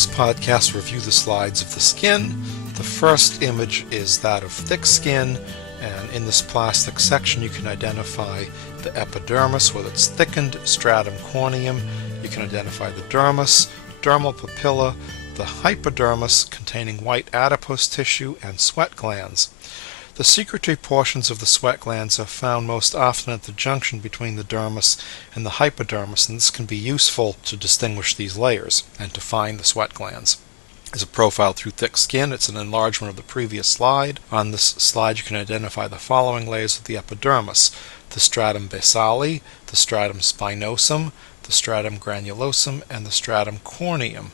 this podcast, review the slides of the skin. The first image is that of thick skin, and in this plastic section you can identify the epidermis with its thickened stratum corneum. You can identify the dermis, dermal papilla, the hypodermis containing white adipose tissue, and sweat glands. The secretory portions of the sweat glands are found most often at the junction between the dermis and the hypodermis, and this can be useful to distinguish these layers and to find the sweat glands. As a profile through thick skin, it's an enlargement of the previous slide. On this slide you can identify the following layers of the epidermis: the stratum basale, the stratum spinosum, the stratum granulosum, and the stratum corneum.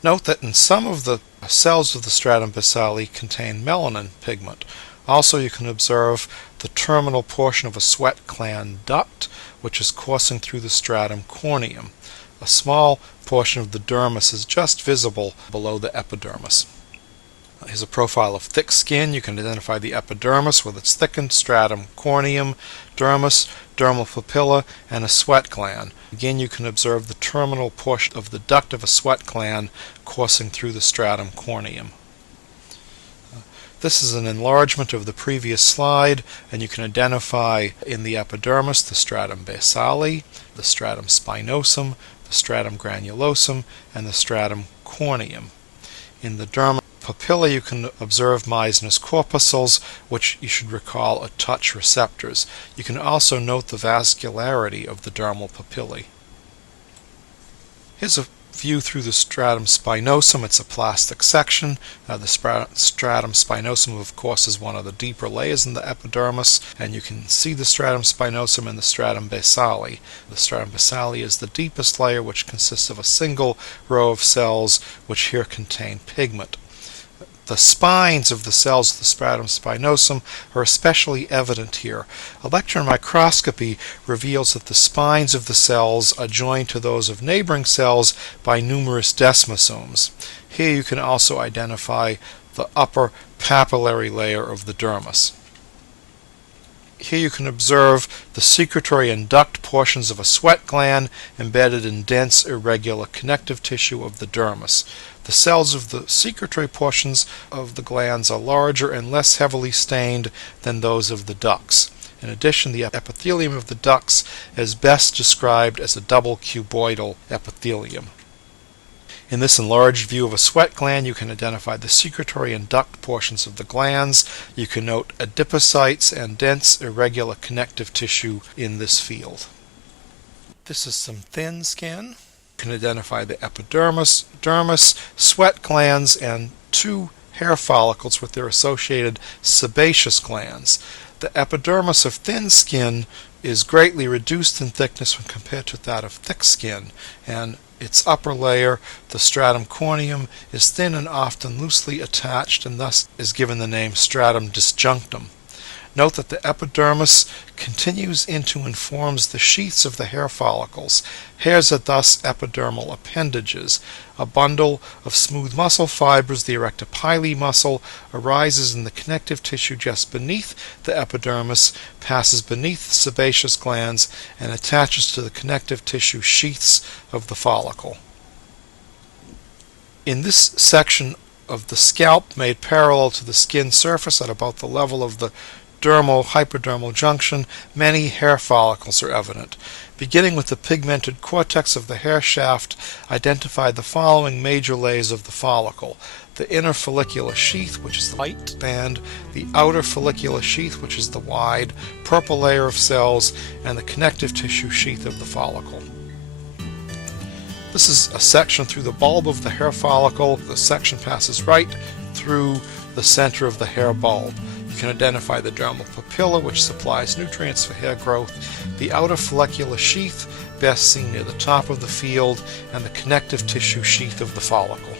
Note that in some of the cells of the stratum basale contain melanin pigment. Also, you can observe the terminal portion of a sweat gland duct, which is coursing through the stratum corneum. A small portion of the dermis is just visible below the epidermis. Here's a profile of thick skin. You can identify the epidermis with its thickened stratum corneum, dermis, dermal papilla, and a sweat gland. Again, you can observe the terminal portion of the duct of a sweat gland coursing through the stratum corneum. This is an enlargement of the previous slide, and you can identify in the epidermis the stratum basale, the stratum spinosum, the stratum granulosum, and the stratum corneum. In the dermal papilla you can observe Meissner's corpuscles, which you should recall are touch receptors. You can also note the vascularity of the dermal papillae. Here's a view through the stratum spinosum. It's a plastic section. The stratum spinosum, of course, is one of the deeper layers in the epidermis, and you can see the stratum spinosum and the stratum basale. The stratum basale is the deepest layer, which consists of a single row of cells which here contain pigment. The spines of the cells of the stratum spinosum are especially evident here. Electron microscopy reveals that the spines of the cells are joined to those of neighboring cells by numerous desmosomes. Here you can also identify the upper papillary layer of the dermis. Here you can observe the secretory and duct portions of a sweat gland embedded in dense, irregular connective tissue of the dermis. The cells of the secretory portions of the glands are larger and less heavily stained than those of the ducts. In addition, the epithelium of the ducts is best described as a double cuboidal epithelium. In this enlarged view of a sweat gland, you can identify the secretory and duct portions of the glands. You can note adipocytes and dense, irregular connective tissue in this field. This is some thin skin. You can identify the epidermis, dermis, sweat glands, and two hair follicles with their associated sebaceous glands. The epidermis of thin skin is greatly reduced in thickness when compared to that of thick skin, and its upper layer, the stratum corneum, is thin and often loosely attached, and thus is given the name stratum disjunctum. Note that the epidermis continues into and forms the sheaths of the hair follicles. Hairs are thus epidermal appendages. A bundle of smooth muscle fibers, the erectopylae muscle, arises in the connective tissue just beneath the epidermis, passes beneath the sebaceous glands, and attaches to the connective tissue sheaths of the follicle. In this section of the scalp, made parallel to the skin surface at about the level of the dermal-hypodermal junction, many hair follicles are evident. Beginning with the pigmented cortex of the hair shaft, identify the following major layers of the follicle: the inner follicular sheath, which is the light band, the outer follicular sheath, which is the wide purple layer of cells, and the connective tissue sheath of the follicle. This is a section through the bulb of the hair follicle. The section passes right through the center of the hair bulb. You can identify the dermal papilla, which supplies nutrients for hair growth, the outer follicular sheath, best seen near the top of the field, and the connective tissue sheath of the follicle.